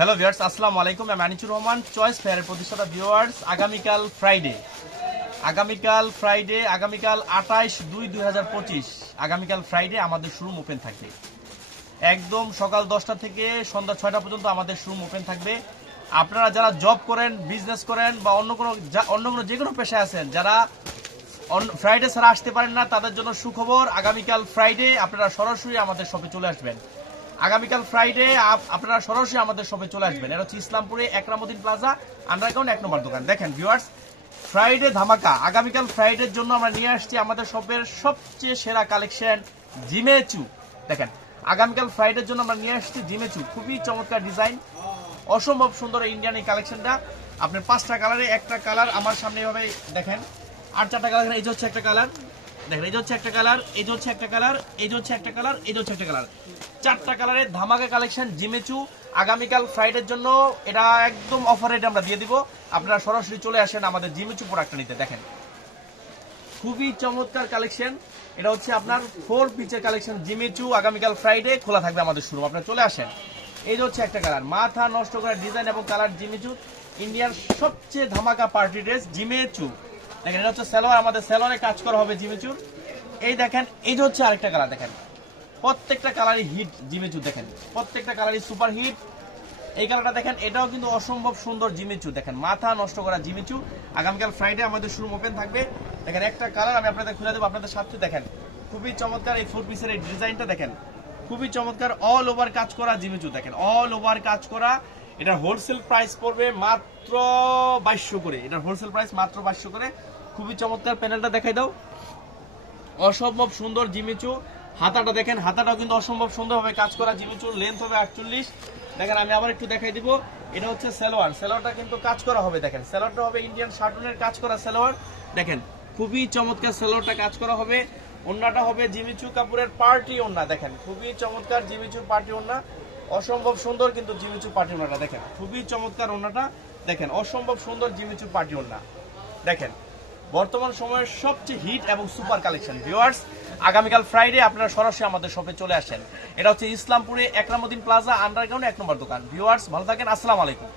Hello viewers, আসসালামু আলাইকুম। আমি আনিচুর রহমান, চয়েস ফেয়ারের প্রতিষ্ঠাতা। ভিউয়ার্স, আগামীকাল ফ্রাইডে আগামীকাল 28/2/2025 আগামীকাল ফ্রাইডে আমাদের শোরুম ওপেন থাকবে। একদম সকাল 10টা থেকে সন্ধ্যা 6টা পর্যন্ত আমাদের শোরুম ওপেন থাকবে। আপনারা যারা জব করেন, বিজনেস করেন বা অন্য কোনো যে কোনো পেশায় আছেন, যারা ফ্রাইডে ছাড়া আসতে পারেন না, তাদের জন্য সুখবর। আগামীকাল ফ্রাইডে আপনারা সরাসরি আমাদের শপে চলে আসবেন। আগামীকাল ফ্রাইডে আপনারা সরাসরি আমাদের শপে চলে আসবেন। এটা হচ্ছে ইসলামপুরে একরামুদ্দিন প্লাজা, আন্ডারগ্রাউন্ড 1 নম্বর দোকান। দেখেন ভিউয়ার্স, ফ্রাইডে ধামাকা। আগামীকাল ফ্রাইডের জন্য আমরা নিয়ে আসছি আমাদের শপের সবচেয়ে সেরা কালেকশন জিমেচু। দেখেন, আগামীকাল ফ্রাইডের জন্য আমরা নিয়ে আসছি জিমেচু। খুবই চমৎকার ডিজাইন, অসম্ভব সুন্দর ইন্ডিয়ান এই কালেকশনটা। আপনার 5টা কালারে একটা কালার আমার সামনে এভাবে দেখেন, আর 4টা কালার। এই যে হচ্ছে একটা কালার, দেখেন এই যে হচ্ছে একটা কালার, এই যে হচ্ছে একটা কালার, এই যে হচ্ছে একটা কালার, এই যে হচ্ছে একটা কালার। 4টা কালারের ধামাকা কালেকশন জিমেচু। আগামীকাল ফ্রাইডের জন্য এটা একদম অফার রেটে আমরা দিয়ে দিব। আপনারা সরাসরি চলে আসেন আমাদের জিমেচু প্রোডাক্টটা নিতে। দেখেন খুবই চমৎকার কালেকশন। এটা হচ্ছে আপনার 4 পিসের কালেকশন জিমেচু। আগামীকাল ফ্রাইডে খোলা থাকবে আমাদের শোরুম, আপনারা চলে আসেন। এই যে হচ্ছে একটা কালার, মাথা নষ্ট করা ডিজাইন এবং কালার জিমেচু। ইন্ডিয়ার সবচেয়ে ধামাকা পার্টি ড্রেস জিমেচু। দেখেন এটা হচ্ছে সালোয়ার, আমাদের সালোয়ারে কাজ করা হবে জিমেচুর। এই দেখেন, এই যে হচ্ছে আরেকটা কালার। দেখেন প্রত্যেকটা কালারই হিট জিমেচু। দেখেন প্রত্যেকটা কালারই সুপার হিট। এই কালারটা দেখেন, এটাও কিন্তু অসম্ভব সুন্দর জিমেচু। দেখেন মাথা নষ্ট করা জিমেচু। আগামীকাল ফ্রাইডে আমাদের শোরুম ওপেন থাকবে। দেখেন একটা কালার আমি আপনাদের খুলে দেবো আপনাদের সাথে। দেখেন খুবই চমৎকার এই 4 পিসের এই ডিজাইনটা। দেখেন খুবই চমৎকার, অল ওভার কাজ করা জিমেচু। দেখেন অল ওভার কাজ করা। এটার হোলসেল প্রাইস পড়বে মাত্র 2200 করে। এটার হোলসেল প্রাইস মাত্র 2200 করে। খুবই চমৎকার, প্যানেলটা দেখাই দাও। অসম্ভব সুন্দর জিমেচু। হাতাটা দেখেন, হাতাটাও কিন্তু অসম্ভব সুন্দরভাবে কাজ করা জিমেচুর। লেন্থ হবে 48। দেখেন আমি আবার একটু দেখাই দিব। এটা হচ্ছে সালোয়ার, সালোয়ারটা কিন্তু কাজ করা হবে। দেখেন সালোয়ারটা হবে ইন্ডিয়ান শার্টনের কাজ করা সালোয়ার। দেখেন খুবই চমৎকার সালোয়ারটা কাজ করা হবে। ওন্নাটা হবে জিমেচু কাপড়ের পার্টি ওন্না। দেখেন খুবই চমৎকার জিমেচুর পার্টি ওন্না, অসম্ভব সুন্দর কিন্তু জিমেচু পার্টি ওন্নাটা। দেখেন খুবই চমৎকার ওন্নাটা। দেখেন অসম্ভব সুন্দর জিমেচু পার্টি ওন্না। দেখেন বর্তমান সময়ের সবচেয়ে হিট এবং সুপার কালেকশন। ভিউয়ার্স, আগামীকাল ফ্রাইডে আপনারা সরাসরি আমাদের শপে চলে আসেন। এটা হচ্ছে ইসলামপুরে একরামুদ্দিন প্লাজা, আন্ডারগ্রাউন্ড 1 নম্বর দোকান। ভিউয়ার্স ভালো থাকেন, আসসালামু আলাইকুম।